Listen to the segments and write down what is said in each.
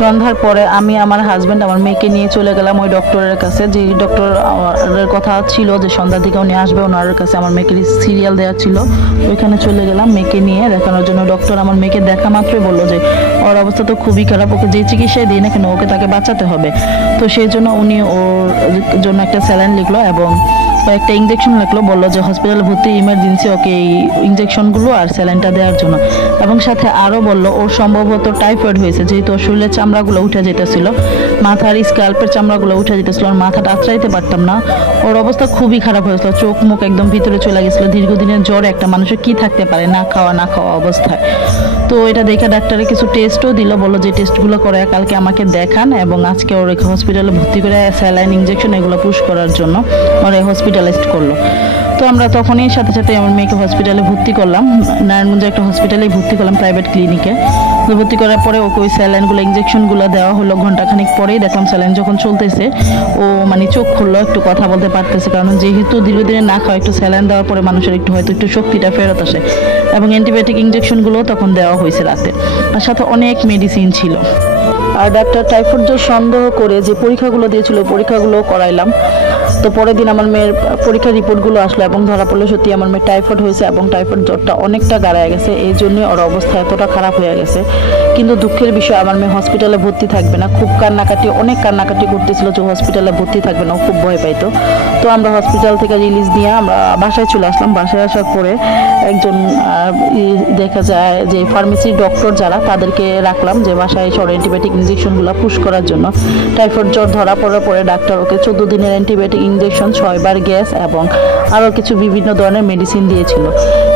সন্ধ্যার পরে আমি আমার হাজব্যান্ড আমার মেয়েকে নিয়ে চলে গেলাম ওই ডক্টরের কাছে, যে ডক্টরের কথা ছিল যে সন্ধ্যার দিকে উনি আসবে, ওনার কাছে আমার মেয়েকে সিরিয়াল দেওয়া ছিল। ওইখানে চলে গেলাম মেয়েকে নিয়ে দেখানোর জন্য। ডক্টর আমার মেয়েকে দেখা মাত্রই বললো যে ওর অবস্থা তো খুবই খারাপ, ওকে যে চিকিৎসায় দিই না কেন তাকে বাঁচাতে হবে। তো সেই জন্য উনি ওর জন্য একটা স্যালাইন লিখলো এবং কয়েকটা ইঞ্জেকশন লাগলো, বললো যে হসপিটালে ভর্তি ইমার্জেন্সি ওকে এই ইঞ্জেকশনগুলো আর স্যালাইনটা দেওয়ার জন্য। এবং সাথে আরও বললো ওর সম্ভবত টাইফয়েড হয়েছে, যেহেতু ওর শরীরের চামড়াগুলো উঠে যেতেছিল, মাথার স্ক্যাল্পের চামড়াগুলো উঠে যেতেছিল, ওর মাথাটা আঁচড়াইতে পারতাম না। ওর অবস্থা খুবই খারাপ হয়েছিল, চোখ মুখ একদম ভিতরে চলে গেছিলো। দীর্ঘদিনের জ্বরে একটা মানুষের কি থাকতে পারে না খাওয়া অবস্থায়। তো এটা দেখে ডাক্তারে কিছু টেস্টও দিল, বললো যে টেস্টগুলো করে কালকে আমাকে দেখান এবং আজকে ওর হসপিটালে ভর্তি করে স্যালাইন ইঞ্জেকশন এগুলো পুশ করার জন্য ওরা হসপিটালাইজড করলো। তো আমরা তখনই সাথে সাথে আমার মেয়েকে হসপিটালে ভর্তি করলাম, নারায়ণগঞ্জে একটা হসপিটালে ভর্তি করলাম, প্রাইভেট ক্লিনিকে। তো ভর্তি করার পরে ওকে ওই স্যালাইনগুলো ইঞ্জেকশনগুলো দেওয়া হলো। ঘন্টাখানিক পরেই দেখলাম স্যালাইন যখন চলতেছে ও মানে চোখ খুললো, একটু কথা বলতে পারতেছে, কারণ যেহেতু দীর্ঘদিনে না খাওয়া একটু স্যালাইন দেওয়ার পরে মানুষের হয়তো একটু শক্তিটা ফেরত আসে। এবং অ্যান্টিবায়োটিক ইঞ্জেকশনগুলো তখন দেওয়া হয়েছে রাতে, আর সাথে অনেক মেডিসিন ছিল। আর ডাক্তার টাইফয়েড জ্বর সন্দেহ করে যে পরীক্ষাগুলো দিয়েছিল পরীক্ষাগুলো করাইলাম। তো পরের দিন আমার মেয়ের পরীক্ষার রিপোর্টগুলো আসলো এবং ধরা পড়লো সত্যি আমার মেয়ের টাইফয়েড হয়েছে এবং টাইফয়েড জ্বরটা অনেকটা গাড়ায় গেছে, এই জন্যই ওর অবস্থা এতটা খারাপ হয়ে গেছে। কিন্তু দুঃখের বিষয় আমার মেয়ে হসপিটালে ভর্তি থাকবে না, খুব অনেক কান্নাকাটি করতেছিল যে হসপিটালে ভর্তি থাকবে না, ও খুব ভয় পাইতো। তো আমরা হসপিটাল থেকে রিলিজ দিয়ে আমরা বাসায় চলে আসলাম। বাসায় আসার পরে একজন দেখা যায় যে ফার্মেসির ডক্টর যারা, তাদেরকে রাখলাম যে বাসায় এসে ওর অ্যান্টিবায়োটিক ইঞ্জেকশনগুলো পুশ করার জন্য। টাইফয়েড জ্বর ধরা পড়ার পরে ডাক্তার ওকে 14 দিনের অ্যান্টিবায়োটিক ইঞ্জেকশন, 6 বার গ্যাস এবং আরও কিছু বিভিন্ন ধরনের মেডিসিন দিয়েছিল।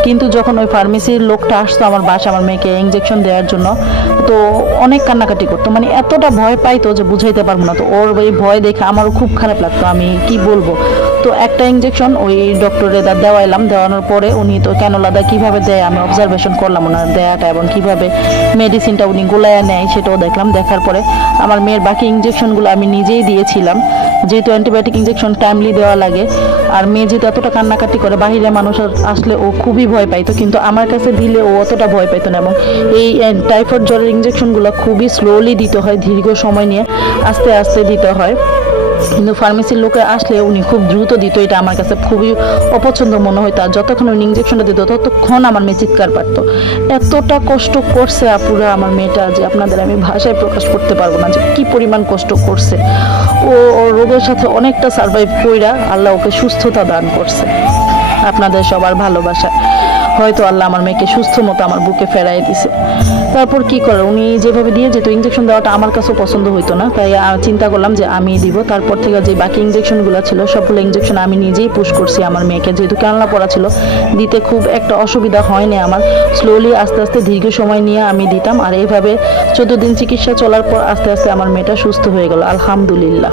কিন্তু যখন ওই ফার্মেসির লোকটা আসতো আমার বাসা আমার মেয়েকে ইঞ্জেকশন দেওয়ার জন্য, তো অনেক কান্নাকাটি করতো, মানে এতটা ভয় পাইতো যে বুঝাইতে পারবো না। তো ওর এই ভয় দেখে আমারও খুব খারাপ লাগতো, আমি কি বলবো। তো একটা ইঞ্জেকশন ওই ডক্টরে দেওয়াইলাম, দেওয়ানোর পরে উনি তো ক্যানোলা দেয় কীভাবে দেয় আমি অবজারভেশন করলাম ওনার দেয়াটা, এবং কীভাবে মেডিসিনটা উনি গোলায়া নেয় সেটাও দেখলাম। দেখার পরে আমার মেয়ের বাকি ইঞ্জেকশনগুলো আমি নিজেই দিয়েছিলাম, যেহেতু অ্যান্টিবায়োটিক ইঞ্জেকশন টাইমলি দেওয়া লাগে। আর মেয়ে যেহেতু এতটা কান্নাকাটি করে, বাহিরে মানুষ আসলে ও খুবই ভয় পাইতো, কিন্তু আমার কাছে দিলে ও অতটা ভয় পাইতো না। এবং এই টাইফয়েড জ্বরের ইঞ্জেকশনগুলো খুবই স্লোলি দিতে হয়, দীর্ঘ সময় নিয়ে আস্তে আস্তে দিতে হয়। কিন্তু ফার্মেসির লোকে আসলে উনি খুব দ্রুত দিত, এটা আমার কাছে খুবই অপছন্দ মনে হইতো। আর যতক্ষণ উনি ইঞ্জেকশনটা দিত ততক্ষণ আমার মেয়ে চিৎকার পারতো। এতটা কষ্ট করছে আপুরা আমার মেয়েটা যে আপনাদের আমি ভাষায় প্রকাশ করতে পারবো না যে কি পরিমাণ কষ্ট করছে। ও রোগের সাথে অনেকটা সার্ভাইভ কইরা আল্লাহ ওকে সুস্থতা দান করছে আপনাদের সবার ভালোবাসায়। হয়তো আল্লাহ আমার মেয়েকে সুস্থ মতো আমার বুকে ফেরাই দিছে। তারপর কি করে উনি যেভাবে দিয়ে যেত, ইঞ্জেকশন দেওয়াটা আমার কাছেও পছন্দ হইতো না, তাই চিন্তা করলাম যে আমি দিব। তারপর থেকে যে বাকি ইঞ্জেকশনগুলো ছিল সবগুলো ইঞ্জেকশন আমি নিজেই পুশ করছি আমার মেয়েকে, যেহেতু ক্যানলা পড়া ছিল, দিতে খুব একটা অসুবিধা হয়নি আমার। স্লোলি আস্তে আস্তে দীর্ঘ সময় নিয়ে আমি দিতাম। আর এইভাবে 14 দিন চিকিৎসা চলার পর আস্তে আস্তে আমার মেয়েটা সুস্থ হয়ে গেল, আলহামদুলিল্লাহ।